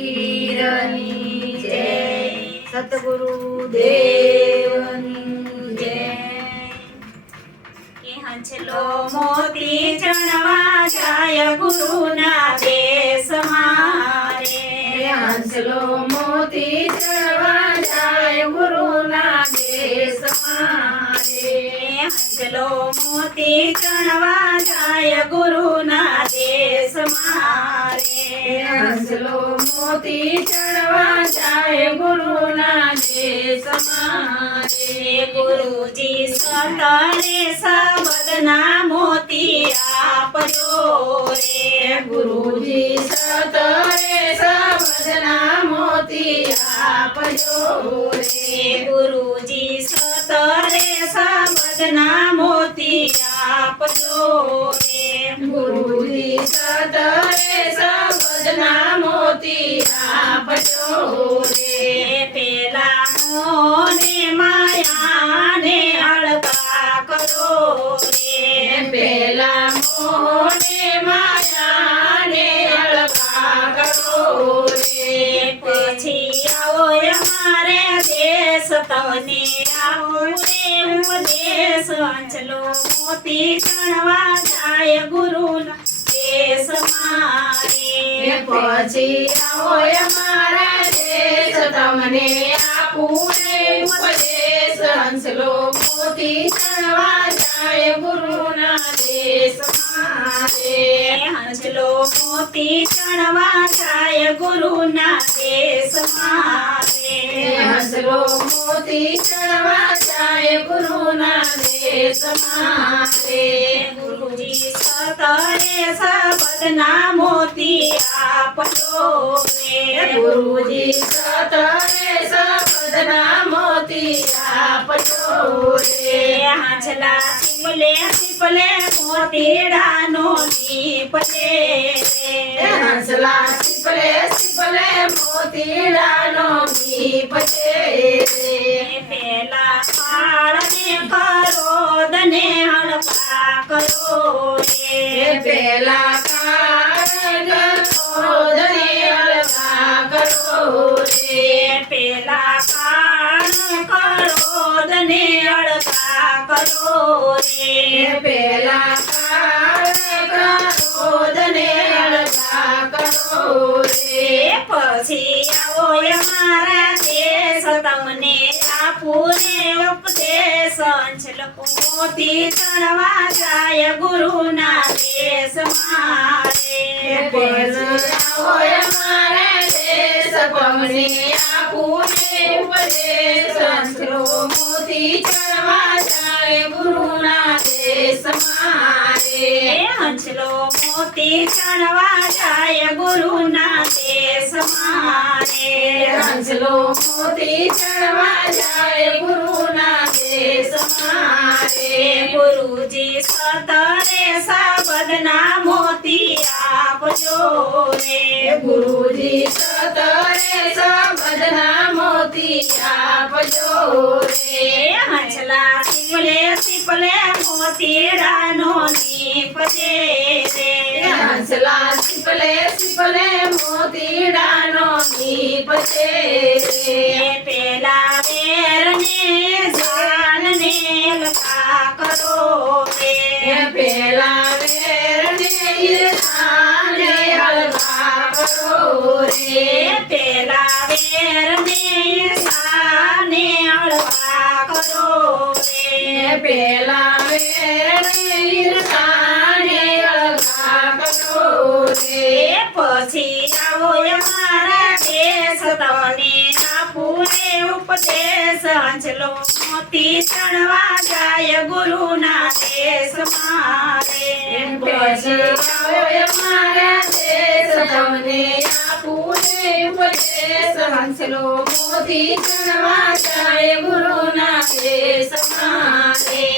પીરની જય, સતગુરુ દેવની જય। કે હંસલો મોતી ચણવા જાય ગુરુના દેશમાં રે। હંસલો મોતી ચણવા જાય ગુરુના દેશમાં રે। હંસલો મોતી ચણવા જાય ગુરુના દેશમાં રે। હંસલો મોતી ચણવા જાય ગુરુના દેશમાં રે। ગુરુજી સતરે શબ્દના મોતી આપજો રે। ગુરુજી સતરે શબ્દના મોતી આપજો રે। ગુરુજી સતરે શબ્દના મોતી આપજો રે। ગુરુજી સતરે શબ્દના મોતી આપજો રે। પેલા મોને માયાને અળગા કરો રે। પેલા મોહને માયાને અળગા કરો રે। પછી આવો અમારે દેશ તમને આવું દેશ અંચલો મોતી ચણવા જાય ગુરુના દેશમાં રે। પછી આવો અમારા દેશ તમને આપું રે ઉપદેશ। હંસલો મોતી ચણવા જાય ગુરુના દેશમાં રે। હંસલો મોતી ચણવા જાય ગુરુના દેશમાં રે। હંસલો મોતી ચણવા જાય ગુરુના દેશમાં રે। ગુરુજી સતરે શબ્દના મોતી આપજો રે। ગુરુજી સતરે શબ્દના મોતી આપજો રે। હાંચલા સિપલે સિપલે મોતીડાનો નીપજે રે। હંસલા સિપલે સિપલે મોતીડાનો નીપજે રે। પેલા પાળને કરોદને હળપા કરો રે। પેલા કાળને અળગા કરો રે। પેલા કાળ કરોદને અળગા કરો રે। પેલા કાળને અળગા કરો રે। પછી આવો અમારા દેશ તમને આપું રે ઉપદેશ। અંચલો મોતી ચણવા જાય ગુરુના દેશમાં રે। આવો અમારા દેશ તમને આપું રે ઉપદેશ। હંસલો મોતી ચણવા જાય ગુરુના દેશમાં રે। હંસલો મોતી ચણવા જાય ગુરુના દેશમાં રે। હંસલો મોતી ચણવા જાય ગુરુના દેશમાં રે। ગુરુજી સતરે શબ્દના મોતી આપજો રે। ગુરુજી સતરે શબ્દના મોતી આપજો રે। હંસલા સિપલે સિપલે મોતીડાનો નીપજે રે। હંસલા સિપલે સિપલે મોતીડાનો નીપજે રે। પેલા વેરને જાનને લખા કરો રે। પેલા વેરને ઈર્ષાને અળગા કરો રે। પેલા વેરને સાને અળવા કરો રે। પેલા વેરને ઈર્ષાને અળગા કરો રે। પછી આવો અમારા દેશ તમને આપું રે ઉપદેશ। અંચલો મોતી ચણવા જાય ગુરુના દેશમાં રે। પછી આવો અમારા દેશ તમને આપું રે ઉપદેશ। હંસલો મોતી ચણવા જાય ગુરુના દેશમાં રે।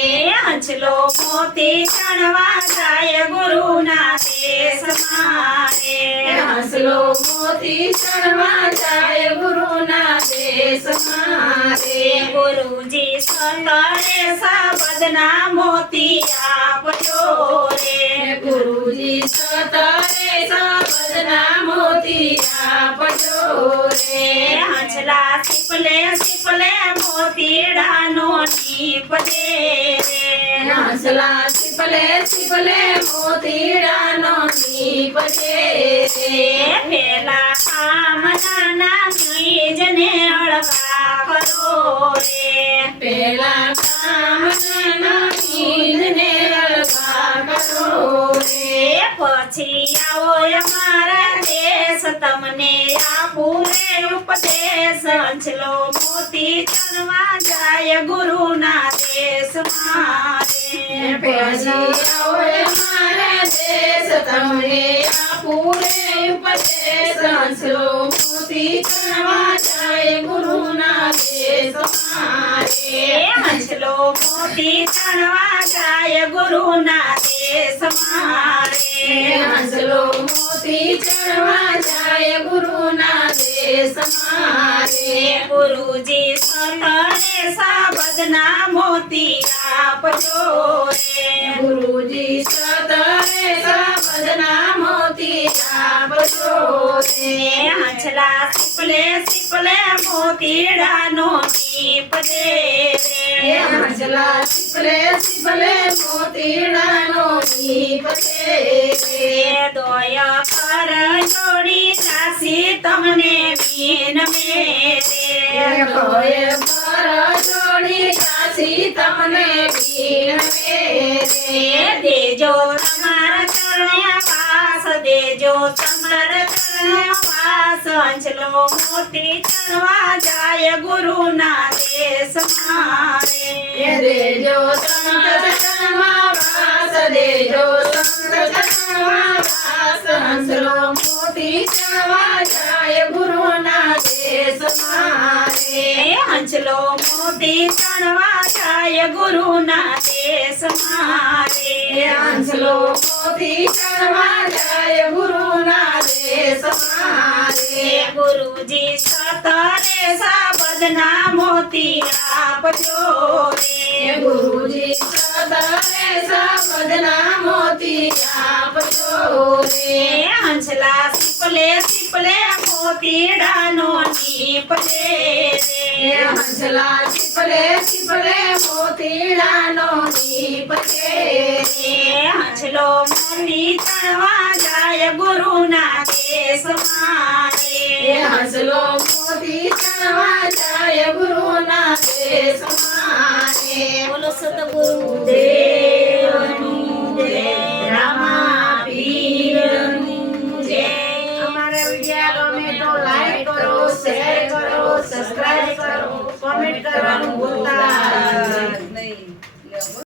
હંસલો મોતી ચણવા જાય ગુરુના દેશમાં રે। હંસલો મોતી ચણવા જાય ગુરુના દેશમાં રે। ગુરુજી સતરે શબ્દના મોતી આપજો રે। ગુરુજી સતરે શબ્દના મોતી આપજો હંસલા શીપલે શીપલે મોતીડાનો નીપજે રે હંસલા શીપલે શીપલે મોતીડાનો નીપજે રે પેલા કામના બીજને અળગા કરો રે પેલા કામના બીજને અળગા કરો રે પછી આવો અમારા દેશ તમને આપું રે ઉપદેશ હંસલો મોતી ચણવા જાય ગુરુના દેશમાં રે પછી આવો મારા દેશ તમને આપું રે ઉપદેશ હંસલો મોતી ચણવા જાય ગુરુના દેશમાં રે હંસલો મોતી ચણવા જાય ગુરુના દેશમાં રે હંસલો મોતી ચણવા જાય ગુરુના દેશમાં રે ગુરુજી સતરે સાબદના મોતી આપજો રે ગુરુજી સતરે સાબદના મોતી આપજો રે હંસલા શીપલે શીપલે મોતીડાનો નીપજે રે હંસલા શીપલે શીપલે મોતીડાનો નીપજે રે દોય કર જોડી દાસી તમને બીન મેરે કોઈ પર જોડી કાશી તમને બીનવે રે દેજો તમારા ચરણે વાસ દેજો તમારા ચરણે વાસ હંસલો મોતી ચણવા જાય ગુરુના દેશમાં રે દેજો સંત ચરણમાં વાસ દેજો સંત ચરણમાં વાસ હંસલો મોતી ચણવા જાય ગુરુના દેશમાં રે હંસલો મોતી ચણવા જાય ગુરુના દેશમાં રે હંસલો મોતી ચણવા જાય ગુરુના દેશમાં રે ગુરુજી સતરે સાબદના મોતી આપજો રે ગુરુજી સતરે સાબદના મોતી આપજો રે હંસલા શીપલે શીપલે મોતીડાનો નીપજે રે હંસલા શીપલે શીપલે મોતીડાનો નીપજે રે હંસલો મોતી ચણવા જાય ગુરુના દેશમાં રે હંસલો મોતી ચણવા જાય ગુરુના દેશમાં રે બોલો સતગુરુ દેવની જય રામા પીરની જય અમારા વિડિયો ગમે તો લાઈક કરો શેર કરો સબસ્ક્રાઇબ કરો કોમેન્ટ કરવાનું ભૂલતા